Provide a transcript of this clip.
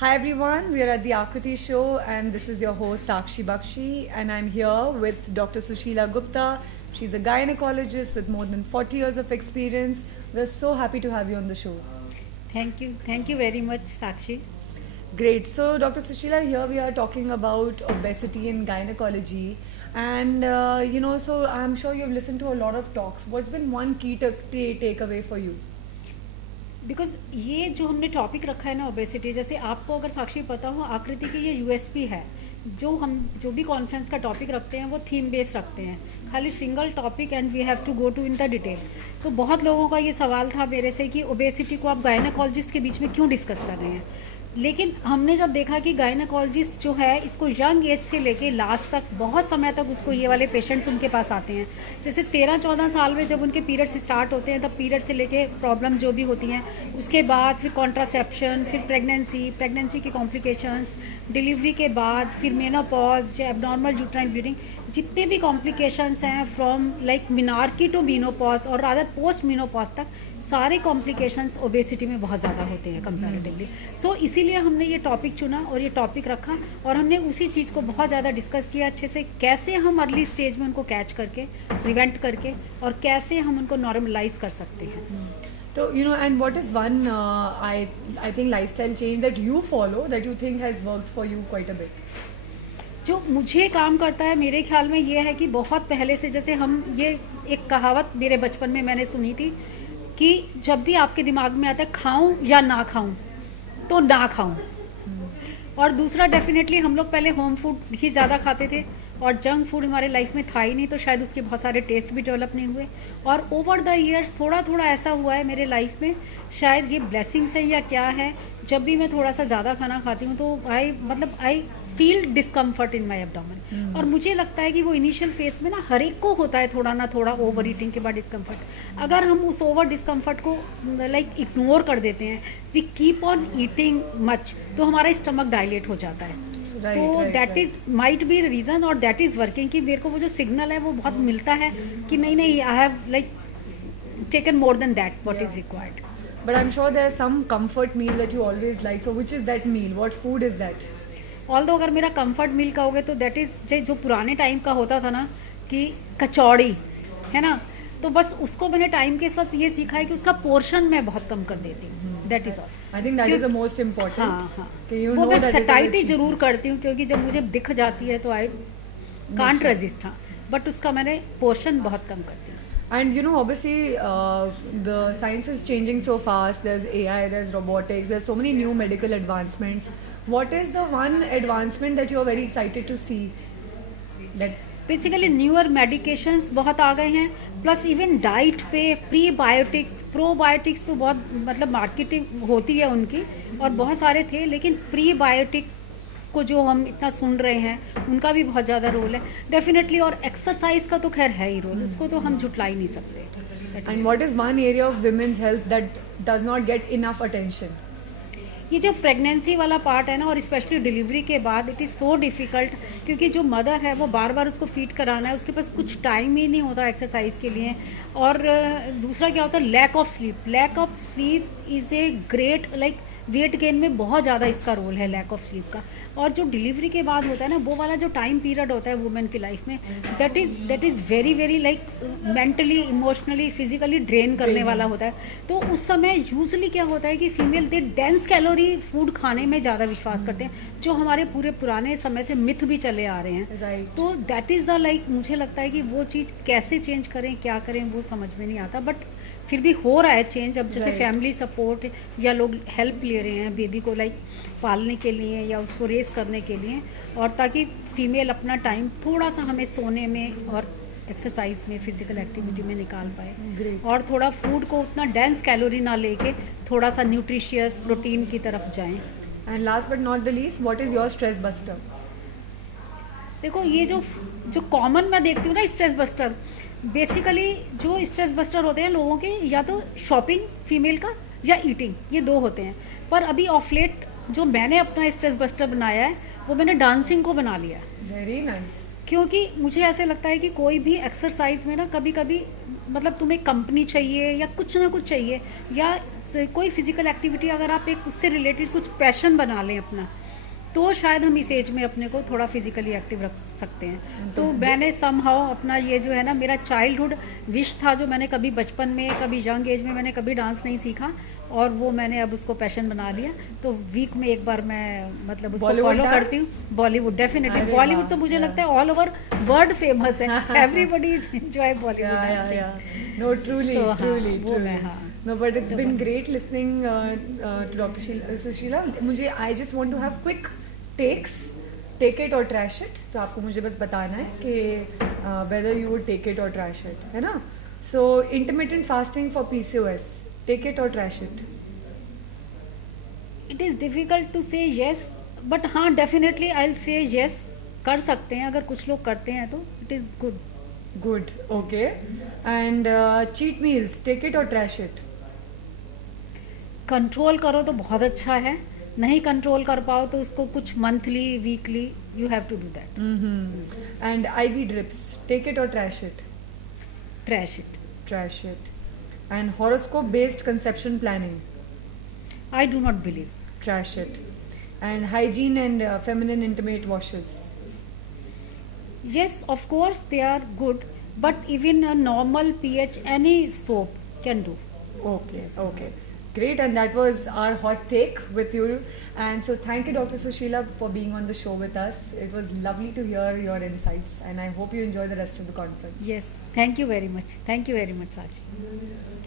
Hi everyone, we are at the Akriti show and this is your host Sakshi Bakshi and I'm here with Dr. Sushila Gupta. She's a gynecologist with more than 40 years of experience. We're so happy to have you on the show. Thank you very much, Sakshi. Great. So Dr. Sushila, here we are talking about obesity in gynecology and so I'm sure you've listened to a lot of talks. What's been one key takeaway for you? Because ये जो हमने topic रखा है ना obesity, जैसे आपको अगर साक्षी पता हो, आकृति की ये यूएसपी है। जो भी कॉन्फ्रेंस का टॉपिक रखते हैं वो थीम बेस्ड रखते हैं, खाली single topic and we have to go to in the detail. तो बहुत लोगों का ये सवाल था मेरे से कि ओबेसिटी को आप गायनाकोलॉजिस्ट के बीच में क्यों डिस्कस कर रहे हैं। लेकिन हमने जब देखा कि गायनाकोलॉजिस्ट जो है इसको यंग एज से लेके लास्ट तक बहुत समय तक उसको ये वाले पेशेंट्स उनके पास आते हैं। जैसे 13-14 साल में जब उनके पीरियड्स स्टार्ट होते हैं तब पीरियड से लेके प्रॉब्लम जो भी होती हैं, उसके बाद फिर कॉन्ट्रासेप्शन, फिर प्रेगनेंसी की कॉम्प्लिकेशंस, डिलीवरी के बाद फिर मेनोपॉज या एबनॉर्मल यूट्राइन ब्लीडिंग, जितने भी कॉम्प्लिकेशंस हैं from like menarche to menopause और रादर पोस्ट मीनोपॉज तक, सारे कॉम्प्लिकेशंस ओबेसिटी में बहुत ज़्यादा होते हैं कंपैरेटिवली। सो इसीलिए हमने ये टॉपिक चुना और ये टॉपिक रखा और हमने उसी चीज़ को बहुत ज़्यादा डिस्कस किया अच्छे से, कैसे हम अर्ली स्टेज में उनको कैच करके प्रिवेंट करके और कैसे हम उनको नॉर्मलाइज कर सकते हैं। So, and what is one, I think lifestyle change that you follow that you think has worked for you quite a bit? जो मुझे काम करता है मेरे ख्याल में ये है कि बहुत पहले से, जैसे हम ये एक कहावत मेरे बचपन में मैंने सुनी थी कि जब भी आपके दिमाग में आता है खाऊं या ना खाऊं तो ना खाऊं। और दूसरा, डेफिनेटली हम लोग पहले होम फूड ही ज़्यादा खाते थे और जंक फूड हमारे लाइफ में था ही नहीं, तो शायद उसके बहुत सारे टेस्ट भी डेवलप नहीं हुए। और ओवर द ईयर्स थोड़ा थोड़ा ऐसा हुआ है मेरे लाइफ में, शायद ये ब्लेसिंग्स है या क्या है, जब भी मैं थोड़ा सा ज़्यादा खाना खाती हूँ तो I feel discomfort in my abdomen. और मुझे लगता है कि वो इनिशियल फेज में ना हर एक को होता है थोड़ा ना थोड़ा ओवर ईटिंग के बाद डिस्कम्फर्ट। अगर हम उस ओवर डिस्कम्फर्ट को लाइक इग्नोर कर देते हैं, we keep on eating much, तो हमारा स्टमक डायलेट हो जाता है। तो that is might be reason और दैट इज़ वर्किंग कि मेरे को वो जो सिग्नल है वो बहुत मिलता है कि नहीं I have like taken more than that what is required. But I'm sure there's some comfort meal that you always like. So which is that meal? What food is that? Although अगर मेरा comfort मिल कहोगे तो that is जो पुराने time का होता था ना कि कचौड़ी है ना, तो बस उसको मैंने टाइम के साथ ये सीखा है कि उसका पोर्शन मैं बहुत कम कर देती हूँ। That is all. I think that is the most important. हाँ, कि you वो know मैं that it is satiety achieved. जरूर करती हूँ क्योंकि जब मुझे दिख जाती है तो आई कांट रेजिस्ट। हाँ, बट उसका मैंने पोर्शन बहुत कम करती हूँ। And obviously, the science is changing so fast. There's AI, there's robotics, there's so many new medical advancements. What is the one advancement that you're very excited to see? That basically newer medications बहुत आ गए हैं, plus even diet पे prebiotics probiotics तो बहुत मतलब marketing होती है उनकी और बहुत सारे थे, लेकिन प्रीबायोटिक को जो हम इतना सुन रहे हैं उनका भी बहुत ज़्यादा रोल है डेफिनेटली। और एक्सरसाइज का तो खैर है ही रोल, उसको तो हम झुटला ही नहीं सकते। and what is one area of women's health that does not get enough attention? ये जो प्रेगनेंसी वाला पार्ट है ना, और स्पेशली डिलीवरी के बाद इट इज़ सो डिफ़िकल्ट, क्योंकि जो मदर है वो बार बार उसको फीड कराना है, उसके पास कुछ टाइम ही नहीं होता एक्सरसाइज के लिए। और दूसरा क्या होता है, lack of sleep is a great like weight gain में बहुत ज़्यादा इसका रोल है लैक ऑफ स्लीप का। और जो डिलीवरी के बाद होता है ना, वो वाला जो टाइम पीरियड होता है वुमेन की लाइफ में, that is very very like mentally emotionally physically drain करने वाला होता है। तो उस समय यूजुअली क्या होता है कि फीमेल दे डेंस कैलोरी फूड खाने में ज़्यादा विश्वास करते हैं, जो हमारे पूरे पुराने समय से मिथ भी चले आ रहे हैं। Right. तो दैट इज़ द लाइक मुझे लगता है कि वो चीज़ कैसे चेंज करें, क्या करें, वो समझ में नहीं आता, बट फिर भी हो रहा है चेंज। अब जैसे फैमिली सपोर्ट या लोग हेल्प ले रहे हैं बेबी को लाइक पालने के लिए या उसको रेस करने के लिए, और ताकि फीमेल अपना टाइम थोड़ा सा हमें सोने में और एक्सरसाइज में फिजिकल एक्टिविटी में निकाल पाए। Great. और थोड़ा फूड को उतना डेंस कैलोरी ना लेके थोड़ा सा न्यूट्रिशियस प्रोटीन की तरफ जाएं। And last but not the least, what is your stress buster? देखो ये जो जो कॉमन मैं देखती हूँ ना स्ट्रेस बस्टर, बेसिकली जो स्ट्रेस बस्टर होते हैं लोगों के, या तो शॉपिंग फीमेल का या ईटिंग, ये दो होते हैं। पर अभी ऑफ लेट जो मैंने अपना स्ट्रेस बस्टर बनाया है वो मैंने डांसिंग को बना लिया है। Very nice. क्योंकि मुझे ऐसे लगता है कि कोई भी एक्सरसाइज में ना कभी कभी मतलब तुम्हें कंपनी चाहिए या कुछ ना कुछ चाहिए, या कोई फिजिकल एक्टिविटी अगर आप एक उससे रिलेटेड कुछ पैशन बना लें अपना, तो शायद हम इस एज में अपने को थोड़ा फिजिकली एक्टिव रख सकते हैं। तो मैंने समहाउ अपना ये जो है ना, मेरा चाइल्डहुड विश था जो मैंने कभी बचपन में, कभी यंग एज में मैंने कभी डांस नहीं सीखा, और वो मैंने अब उसको पैशन बना लिया। तो वीक में एक बार मैं मतलब उसको Bollywood फॉलो dance? करती हूँ। बॉलीवुड डेफिनेटली, अरे बॉलीवुड वाह, तो मुझे yeah. लगता है ऑल ओवर वर्ल्ड फेमस है, everybody is enjoy Bollywood Yeah, yeah, dancing. yeah. No, truly, So, हाँ, truly, वो truly. मैं, हाँ। No, but it's तो been बन- great listening to Dr. Sushila. मुझे I just want to have quick takes, take it or trash it. तो आपको मुझे बस बताना है कि whether you would take it or trash it, है ना? So intermittent fasting for PCOS, take it or trash it. It is difficult to say yes, but हाँ definitely I will say yes, कर सकते हैं अगर कुछ लोग करते हैं तो it is good. Good, okay. And cheat meals, take it or trash it. Control करो तो बहुत अच्छा है, नहीं कंट्रोल कर पाओ तो उसको कुछ monthly weekly you have to do that. Mm-hmm. And IV drips, take it or trash it. Trash it, Trash it. And horoscope based conception planning, I do not believe. trash it. And hygiene and feminine intimate washes. Yes, of course they are good, but even a normal pH, any soap can do. Okay, okay. Great, and that was our hot take with you. And so thank you, Dr. Sushila, for being on the show with us. It was lovely to hear your insights, and I hope you enjoy the rest of the conference. Yes, thank you very much. Thank you very much, Sachi.